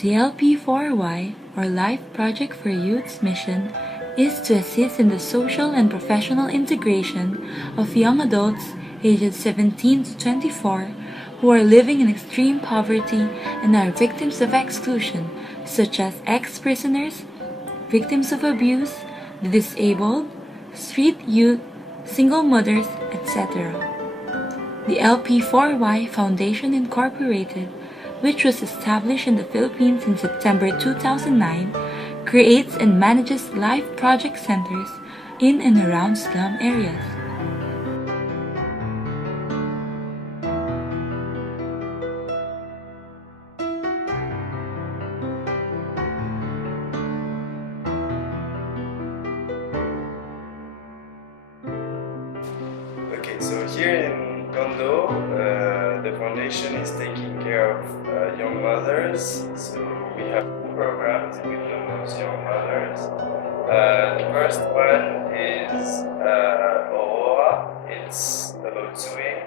The LP4Y, or Life Project for Youth's mission, is to assist in the social and professional integration of young adults ages 17 to 24 who are living in extreme poverty and are victims of exclusion, such as ex-prisoners, victims of abuse, the disabled, street youth, single mothers, etc. The LP4Y Foundation Incorporated, which was established in the Philippines in September 2009, creates and manages life project centers in and around slum areas. Okay, so here in Kondo, the foundation is taking care of young mothers. So we have two programs with those young mothers. The first one is Aurora, it's about sewing.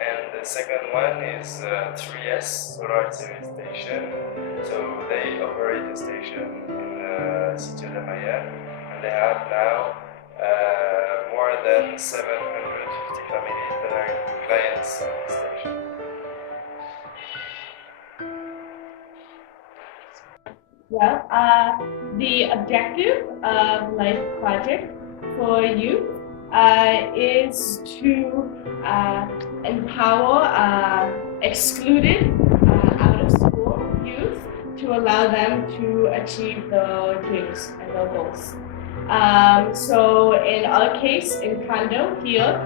And the second one is 3S, Solar Service Station. So they operate a station in the city of Maya, and they have now more than 750 families that are clients of the station. Well, the objective of Life Project for Youth is to empower excluded out-of-school youth to allow them to achieve their dreams and their goals. So in our case, in Kondo here,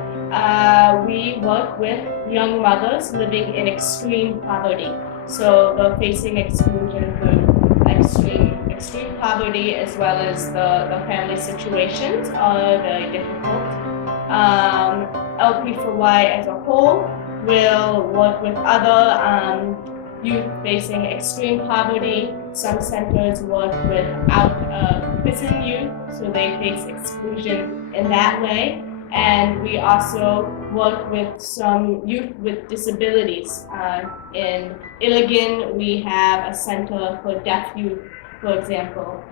we work with young mothers living in extreme poverty. So they're facing exclusion with extreme poverty, as well as the family situations are very difficult. LP4Y as a whole will work with other youth facing extreme poverty. Some centers work with prison youth, so they face exclusion in that way. And we also work with some youth with disabilities. In Iligan, we have a center for deaf youth, for example.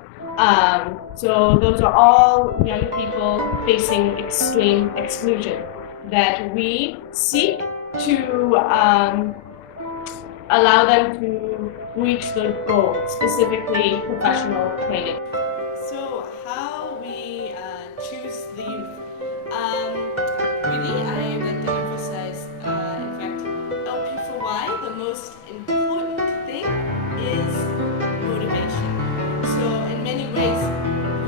So those are all young people facing extreme exclusion that we seek to allow them to reach their goal, specifically professional training. So how we choose the youth. Really, I would like to emphasize, in fact, LP4Y, the most important thing is motivation. So in many ways,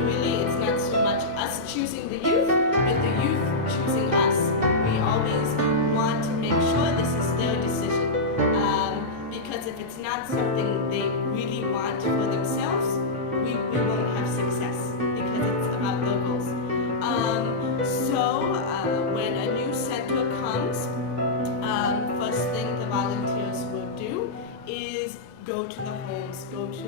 really, it's not so much us choosing the youth, but the youth choosing us. We always want to make sure this is their decision. Because if it's not something they really want for themselves, we won't have success, because it's about their goals. When a new center comes, first thing the volunteers will do is go to the homes, go to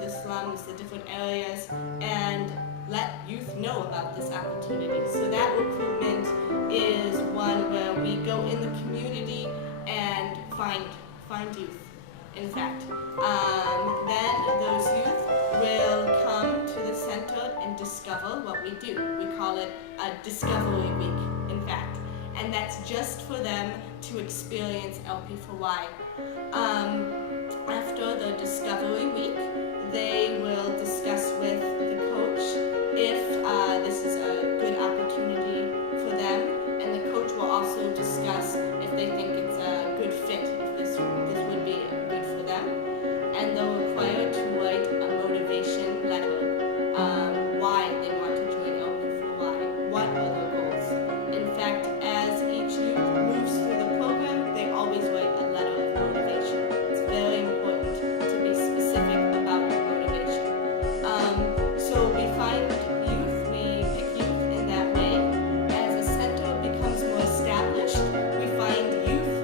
the slums, the different areas, and let youth know about this opportunity. So that recruitment is one where we go in the community and find youth. In fact, then those youth will come to the center and discover what we do. We call it a discovery week, in fact, and that's just for them to experience LP4Y. After the discovery week, they will discuss with the coach if this is a good opportunity for them, and the coach will also discuss if they think it's a good fit, if this would be good for them, and they're required to write a motivation letter. Why they want to join LP4Y, what are their goals. In fact, as each youth moves through the program, they always write a letter of motivation. It's very important to be specific about your motivation. So we find youth, we pick youth in that way. As a center becomes more established, we find youth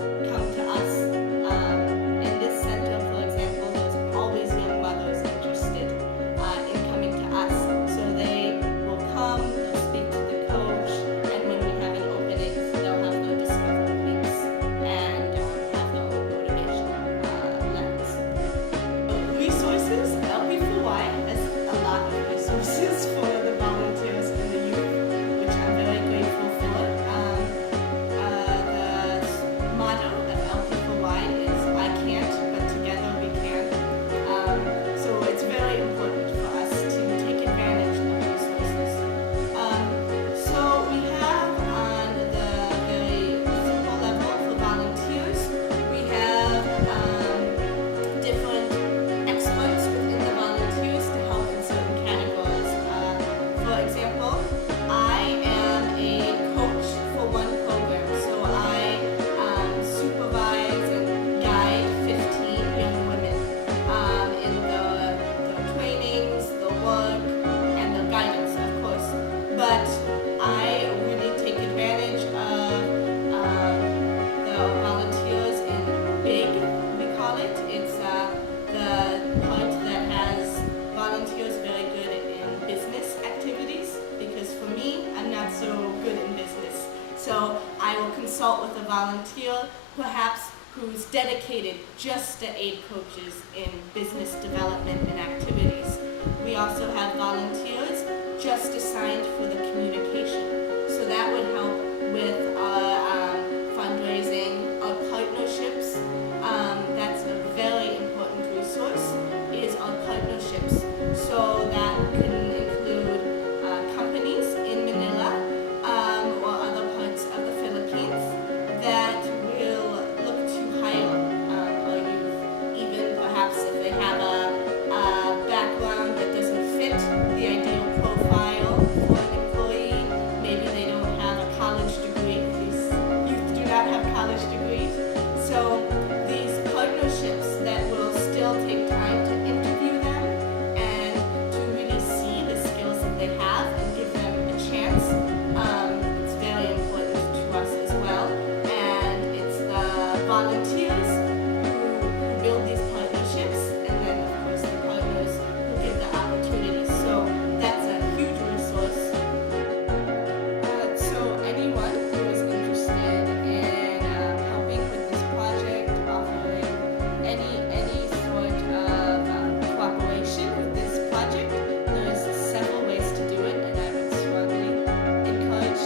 I will consult with a volunteer, perhaps who's dedicated just to aid coaches in business development and activities. We also have volunteers just assigned for the communication. So that would help with our fundraising, our partnerships. That's a very important resource, is our partnerships. So that can include companies in Manila or other parts of the Philippines that will look to hire our youth, even perhaps if they have a background that doesn't fit the ideal profile for an employee. Maybe they don't have a college degree. These youth do not have college degrees. So these partnerships that will still take time to interview them and to really see the skills that they have and give them a chance. It's very important to us as well. And it's the volunteers who build these partnerships, and then of course the partners who give the opportunities. So that's a huge resource. So anyone who is interested in helping with this project, offering any sort of cooperation with this project, there's several ways to do it, and I would strongly encourage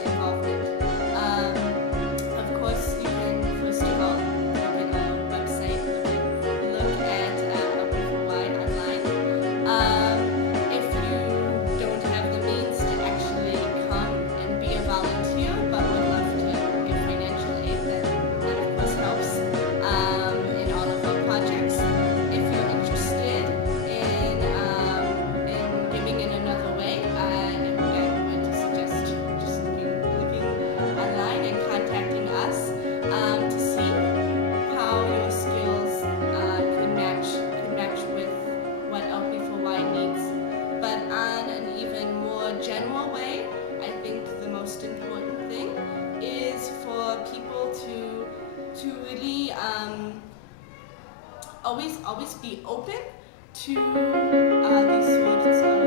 involvement. Of course, you can first of all look at our website, look at LP4Y online. If you don't have the means to actually come and be a volunteer, but would love to give financial aid, that of course helps in all of our projects. If you're interested in giving in another way, I'm going to suggest just looking online and contacting us to see how your skills could match with what LP4Y needs. But on an even more general way, I think the most important thing is for people to really always be open to these sorts of